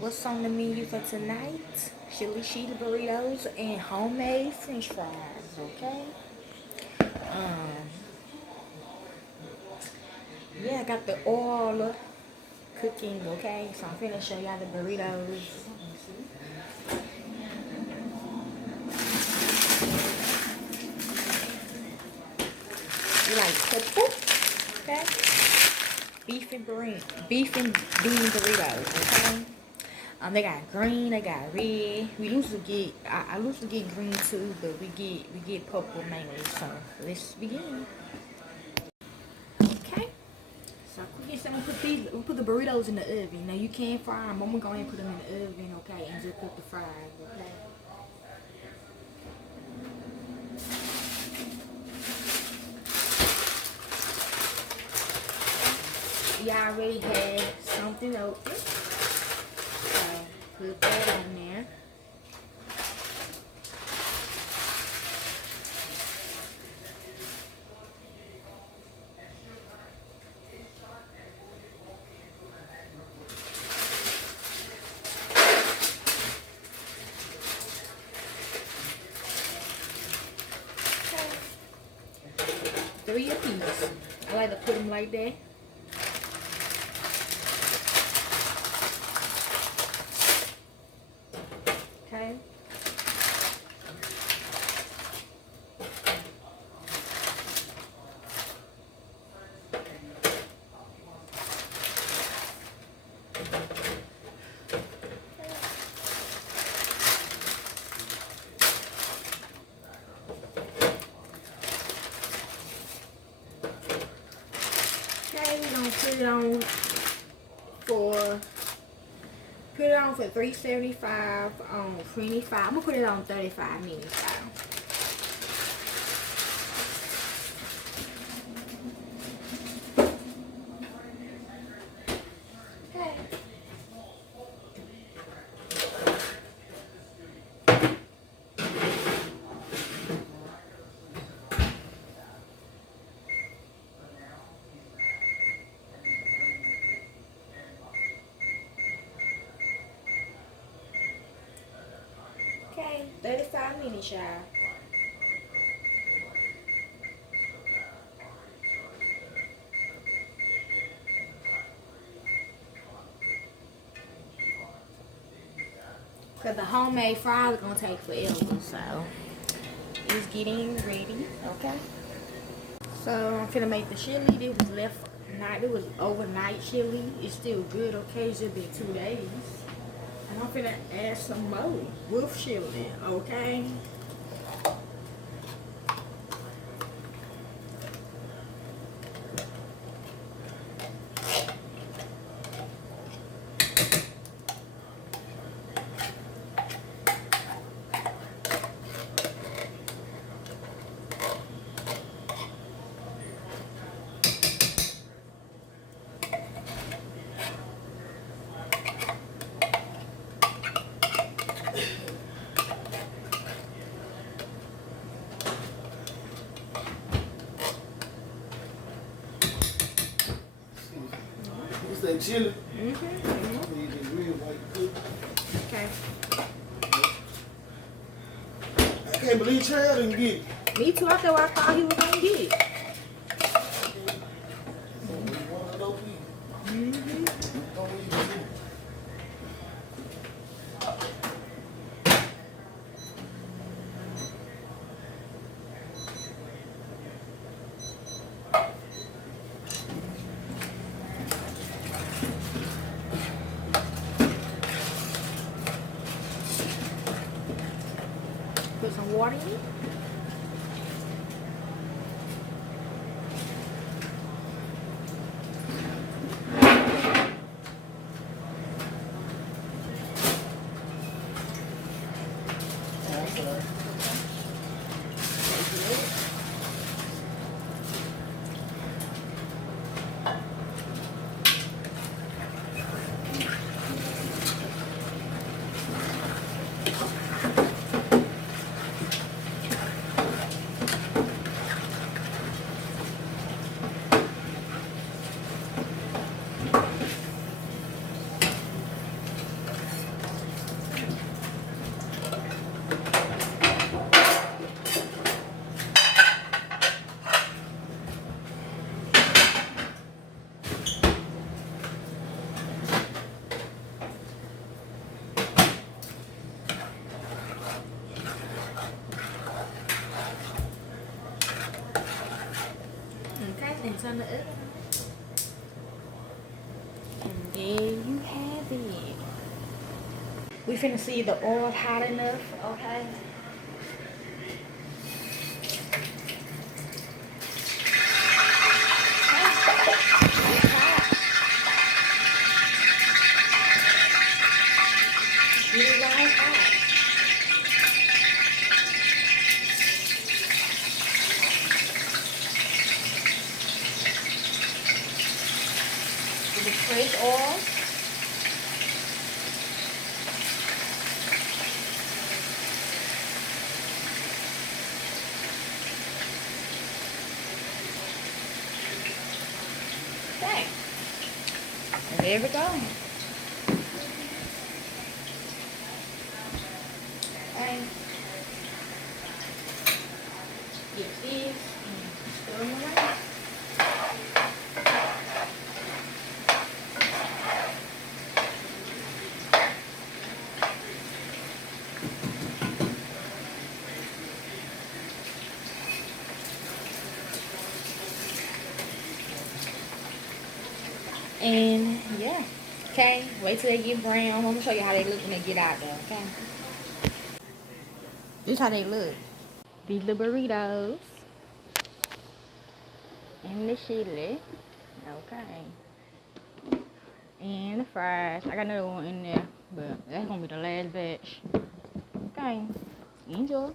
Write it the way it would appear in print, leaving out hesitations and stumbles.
What's on the menu for tonight? Chili cheese burritos and homemade French fries. Okay. Um. Yeah, I got the oil cooking. Okay, so I'm finna show y'all the burritos. You like purple? Okay. Beef and bean burritos. Okay. They got green, they got red. We usually get I usually get green too, but we get purple mainly. So let's begin. Okay. So we get some. We put the burritos in the oven. Now you can fry them. I'm gonna go ahead and put them in the oven, okay, and just put the fries, okay. Y'all already had something open, so put that on there. Three apiece. I like to put them like that. Okay. Okay, we're gonna for put it on for 375 on 25. I'm gonna put it on 35 minutes, y'all. Okay. Okay, 35 minutes, y'all. Cause the homemade fries are gonna take forever, so it's getting ready, okay? So I'm finna make the chili. It was left night. It was overnight chili. It's still good, okay? It's just been 2 days. And I'm finna add some more with chili, okay? What's that chili? Okay. I can't believe Chad didn't get it. Me too. I thought he was gonna get it. Put some water in it. on the other. And there you have it. We finna see if the oil hot enough, okay? Get it right hot. With the fresh oil. Okay. And there we go. Okay. Get this and stir them around. And yeah, okay, wait till they get brown. I'm gonna show you how they look when they get out there, okay? This is how they look. These little burritos and the chili, okay, and the fries. I got another one in there, but that's gonna be the last batch. Okay, enjoy.